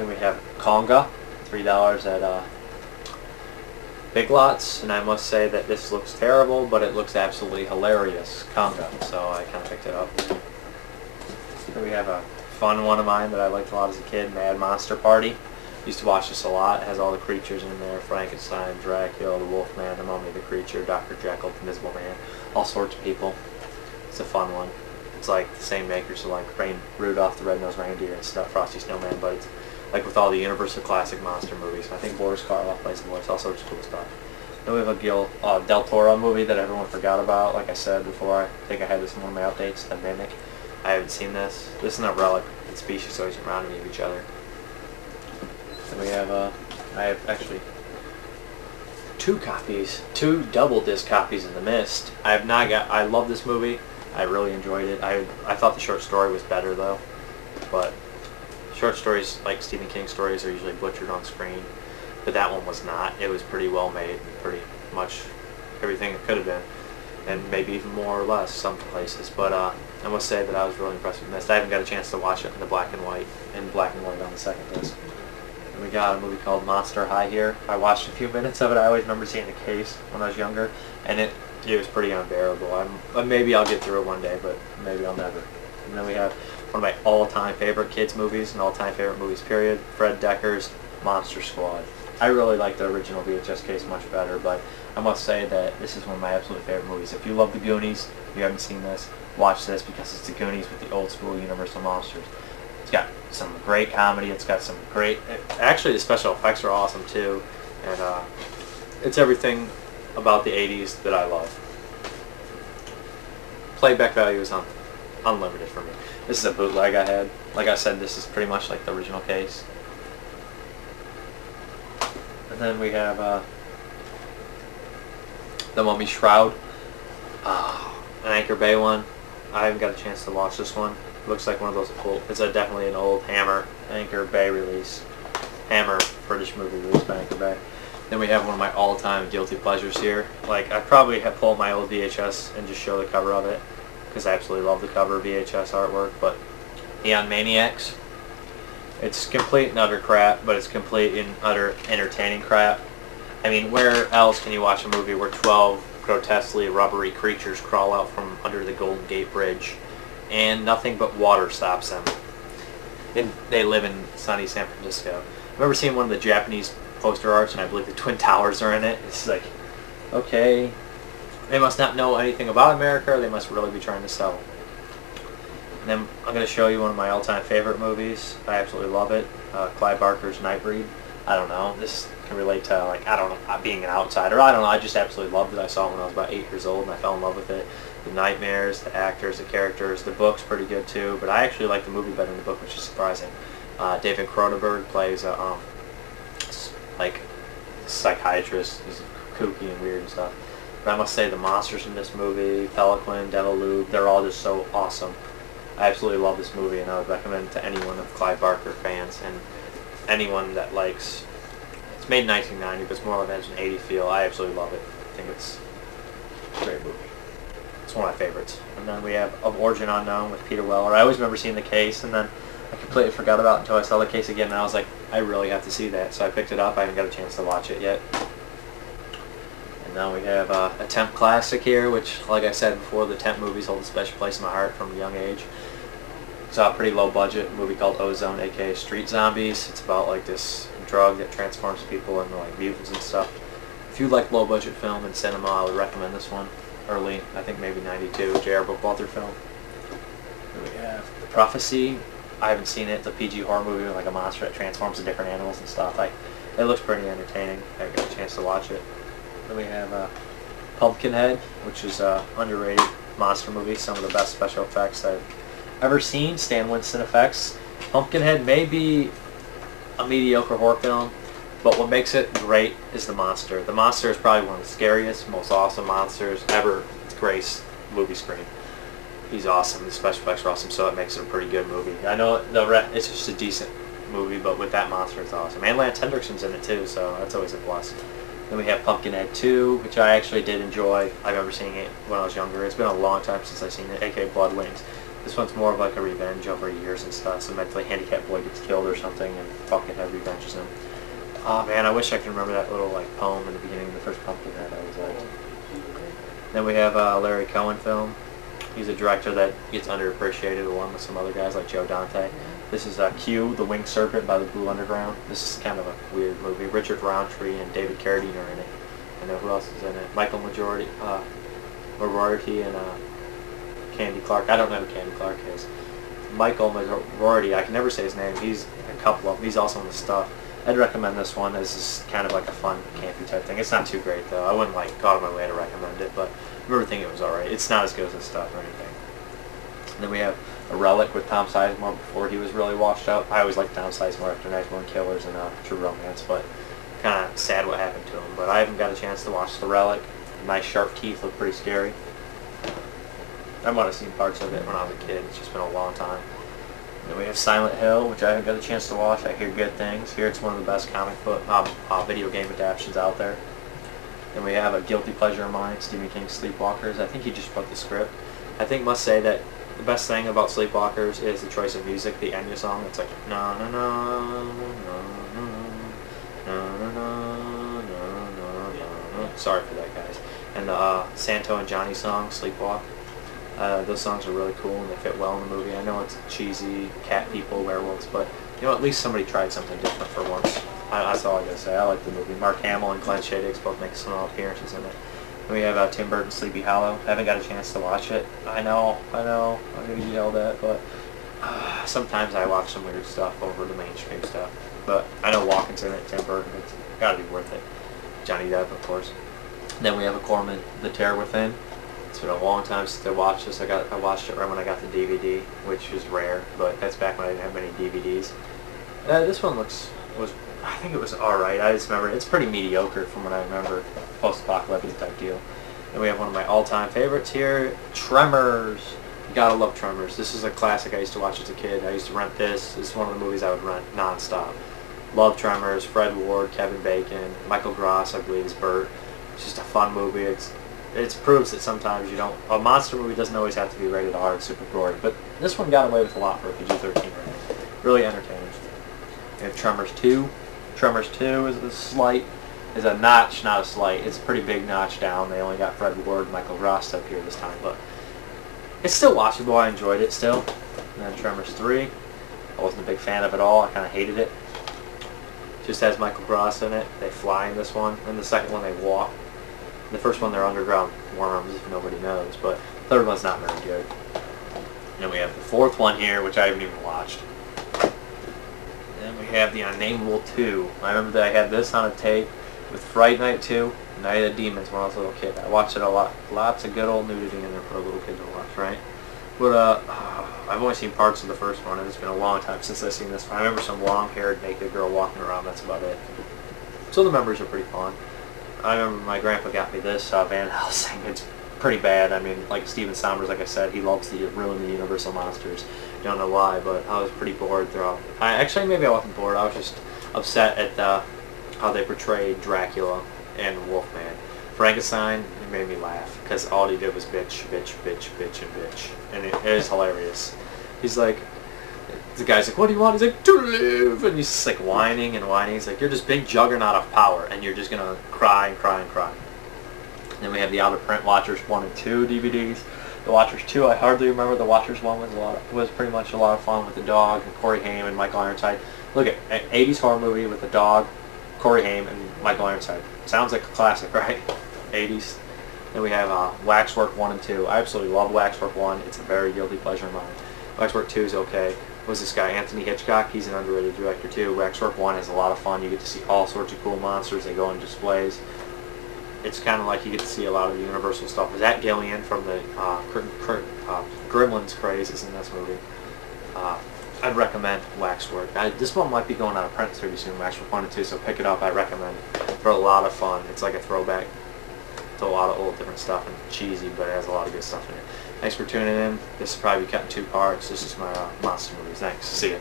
Then we have Conga, $3 at Big Lots, and I must say that this looks terrible, but it looks absolutely hilarious, Conga, so I kind of picked it up. Here we have a fun one of mine that I liked a lot as a kid, Mad Monster Party. Used to watch this a lot. It has all the creatures in there, Frankenstein, Dracula, the Wolfman, the Mummy, the Creature, Dr. Jekyll, the Invisible Man, all sorts of people. It's a fun one. It's like the same makers, so like Rudolph the Red-Nosed Reindeer and stuff, Frosty Snowman, but it's like with all the Universal Classic monster movies. I think Boris Karloff plays the voice, all sorts of cool stuff. Then we have a Del Toro movie that everyone forgot about. Like I said before, I think I had this in one of my updates, The Mimic. I haven't seen this. This is not Relic. The species always surrounding each other. Then we have, I have actually two double disc copies of The Mist. I love this movie. I really enjoyed it. I thought the short story was better though, but short stories, like Stephen King stories, are usually butchered on screen, but that one was not. It was pretty well made, pretty much everything it could have been, and maybe even more or less some places. But I must say that I was really impressed with this. I haven't got a chance to watch it in black and white on the second disc. And we got a movie called Monster High here. I watched a few minutes of it. I always remember seeing the case when I was younger, and it was pretty unbearable. Maybe I'll get through it one day, but maybe I'll never. And then we have one of my all-time favorite kids movies and all-time favorite movies period, Fred Decker's Monster Squad. I really like the original VHS case much better, but I must say that this is one of my absolute favorite movies. If you love the Goonies, if you haven't seen this, watch this because it's the Goonies with the old school Universal monsters. It's got some great comedy, it's got some great, actually the special effects are awesome too, and it's everything about the 80s that I love. Playback value is unlimited for me. This is a bootleg I had. Like I said, this is pretty much like the original case. And then we have the Mummy Shroud, an Anchor Bay one. I haven't got a chance to watch this one. It looks like one of those old, it's definitely an old Hammer Anchor Bay release. Hammer British movie released by Anchor Bay. Then we have one of my all-time guilty pleasures here. Like, I probably have pulled my old VHS and just show the cover of it, because I absolutely love the cover VHS artwork, but Neon Maniacs. It's complete and utter crap, but it's complete and utter entertaining crap. I mean, where else can you watch a movie where 12 grotesquely rubbery creatures crawl out from under the Golden Gate Bridge, and nothing but water stops them? And they live in sunny San Francisco. I remember seeing one of the Japanese poster arts, and I believe the Twin Towers are in it. It's like, okay, they must not know anything about America, or they must really be trying to sell. And then I'm going to show you one of my all-time favorite movies. I absolutely love it. Clive Barker's Nightbreed. I don't know. This can relate to, like, I don't know, being an outsider. I don't know. I just absolutely loved it. I saw it when I was about 8 years old, and I fell in love with it. The nightmares, the actors, the characters. The book's pretty good too, but I actually like the movie better than the book, which is surprising. David Cronenberg plays a like psychiatrist. He's kooky and weird and stuff. But I must say the monsters in this movie, Pelican, Deviloob, they're all just so awesome. I absolutely love this movie, and I would recommend it to anyone of Clive Barker fans and anyone that likes. It's made in 1990, but it's more like an 80 feel. I absolutely love it. I think it's a great movie. It's one of my favorites. And then we have Of Origin Unknown with Peter Weller. I always remember seeing the case, and then I completely forgot about it until I saw the case again, and I was like, I really have to see that. So I picked it up. I haven't got a chance to watch it yet. And now we have a Temp classic here, which, like I said before, the Temp movies hold a special place in my heart from a young age. It's a pretty low budget movie called Ozone, aka Street Zombies. It's about like this drug that transforms people into like mutants and stuff. If you like low budget film and cinema, I would recommend this one. Early, I think maybe 92, J.R. Bookwalter film. Here we have The Prophecy. I haven't seen it. It's a PG horror movie with like a monster that transforms to different animals and stuff. It looks pretty entertaining. I got a chance to watch it. Then we have Pumpkinhead, which is an underrated monster movie. Some of the best special effects I've ever seen. Stan Winston effects. Pumpkinhead may be a mediocre horror film, but what makes it great is the monster. The monster is probably one of the scariest, most awesome monsters ever graced movie screen. He's awesome. The special effects are awesome, so it makes it a pretty good movie. I know it's just a decent movie, but with that monster, it's awesome. And Lance Henriksen's in it too, so that's always a plus. Then we have Pumpkinhead 2, which I actually did enjoy. I remember seeing it when I was younger. It's been a long time since I've seen it, aka Blood Wings. This one's more of like a revenge over years and stuff. Some mentally handicapped boy gets killed or something, and Pumpkinhead revenges him. Oh man, I wish I could remember that little like poem in the beginning of the first Pumpkinhead. I was like. Then we have a Larry Cohen film. He's a director that gets underappreciated along with some other guys like Joe Dante. This is Q, The Winged Serpent by the Blue Underground. This is kind of a weird movie. Richard Roundtree and David Carradine are in it. I know who else is in it. Michael Majority and Candy Clark. I don't know who Candy Clark is. Michael Majority, I can never say his name. He's a couple of them. He's also in the stuff. I'd recommend this one. This is kind of like a fun, campy type thing. It's not too great though. I wouldn't like go out of my way to recommend it, but I remember thinking it was alright. It's not as good as this stuff or anything. And then we have a Relic with Tom Sizemore before he was really washed up. I always liked Tom Sizemore after Nightbreed Killers and True Romance, but kind of sad what happened to him. But I haven't got a chance to watch the Relic. Nice sharp teeth look pretty scary. I might have seen parts of it when I was a kid. It's just been a long time. Then we have Silent Hill, which I haven't got a chance to watch. I hear good things. Here it's one of the best comic book, video game adaptations out there. Then we have a guilty pleasure of mine, Stephen King's Sleepwalkers. I think he just wrote the script. I think must say that the best thing about Sleepwalkers is the choice of music, the Enya song. It's like na na na na na na na na na. Sorry for that, guys. And the Santo and Johnny song, Sleepwalk. Those songs are really cool and they fit well in the movie. I know it's cheesy, cat people, werewolves, but you know, at least somebody tried something different for once. That's all I gotta say. I like the movie. Mark Hamill and Glenn Shadix both make small appearances in it. And we have Tim Burton's Sleepy Hollow. I haven't got a chance to watch it. I know, I'm gonna get yelled at, but sometimes I watch some weird stuff over the mainstream stuff. But I know Walken's in it, Tim Burton. It's gotta be worth it. Johnny Depp, of course. And then we have a Corman, The Terror Within. It's been a long time since I watched this. I watched it right when I got the DVD, which is rare, but that's back when I didn't have many DVDs. This one I think it was alright. I just remember it's pretty mediocre from what I remember, post-apocalyptic type deal. And we have one of my all-time favorites here, Tremors. You gotta love Tremors. This is a classic I used to watch as a kid. I used to rent this. This is one of the movies I would rent non-stop. Love Tremors. Fred Ward, Kevin Bacon, Michael Gross, I believe is Bert. It's just a fun movie. It proves that sometimes a monster movie doesn't always have to be rated R and super gory, but this one got away with a lot for a PG-13 rating. Really entertaining. We have Tremors 2. Tremors 2 is a notch, not a slight. It's a pretty big notch down. They only got Fred Ward and Michael Gross up here this time, but it's still watchable. I enjoyed it still. And then Tremors 3. I wasn't a big fan of it all. I kind of hated it. Just has Michael Gross in it. They fly in this one. In the second one, they walk. The first one, they're underground worms, if nobody knows, but the third one's not very good. And then we have the fourth one here, which I haven't even watched. And then we have the Unnameable 2. I remember that I had this on a tape with Fright Night 2, Night of the Demons when I was a little kid. I watched it a lot. Lots of good old nudity in there for a little kid to watch, right? But I've only seen parts of the first one, and it's been a long time since I've seen this one. I remember some long-haired naked girl walking around. That's about it. So the members are pretty fun. I remember my grandpa got me this Van Helsing. It's pretty bad. I mean, like Steven Sommers, like I said, he loves to ruin the Universal monsters. Don't know why, but I was pretty bored throughout. Actually, maybe I wasn't bored. I was just upset at how they portrayed Dracula and Wolfman. Frankenstein, it made me laugh because all he did was bitch, bitch, bitch, bitch, and bitch, and it is hilarious. He's like, the guy's like, what do you want? He's like, to live, and he's just like whining and whining. He's like, you're this big juggernaut of power, and you're just gonna cry and cry and cry. And then we have the Out of Print Watchers 1 and 2 DVDs. The Watchers 2, I hardly remember. The Watchers 1 was pretty much a lot of fun with the dog and Corey Haim and Michael Ironside. Look at an 80s horror movie with the dog, Corey Haim, and Michael Ironside. Sounds like a classic, right? 80s. Then we have Waxwork 1 and 2. I absolutely love Waxwork 1. It's a very guilty pleasure of mine. Waxwork 2 is okay. Who's this guy? Anthony Hitchcock. He's an underrated director too. Waxwork 1 is a lot of fun. You get to see all sorts of cool monsters. They go on displays. It's kind of like you get to see a lot of the Universal stuff. Zach Gillian from the Gremlins craze is in this movie. I'd recommend Waxwork. This one might be going out of print pretty soon, Waxwork 1 and 2, so pick it up. I recommend it. For a lot of fun. It's like a throwback to a lot of old different stuff and cheesy, but it has a lot of good stuff in it. Thanks for tuning in. This will probably be cut in 2 parts. This is my monster movies. Thanks. See ya.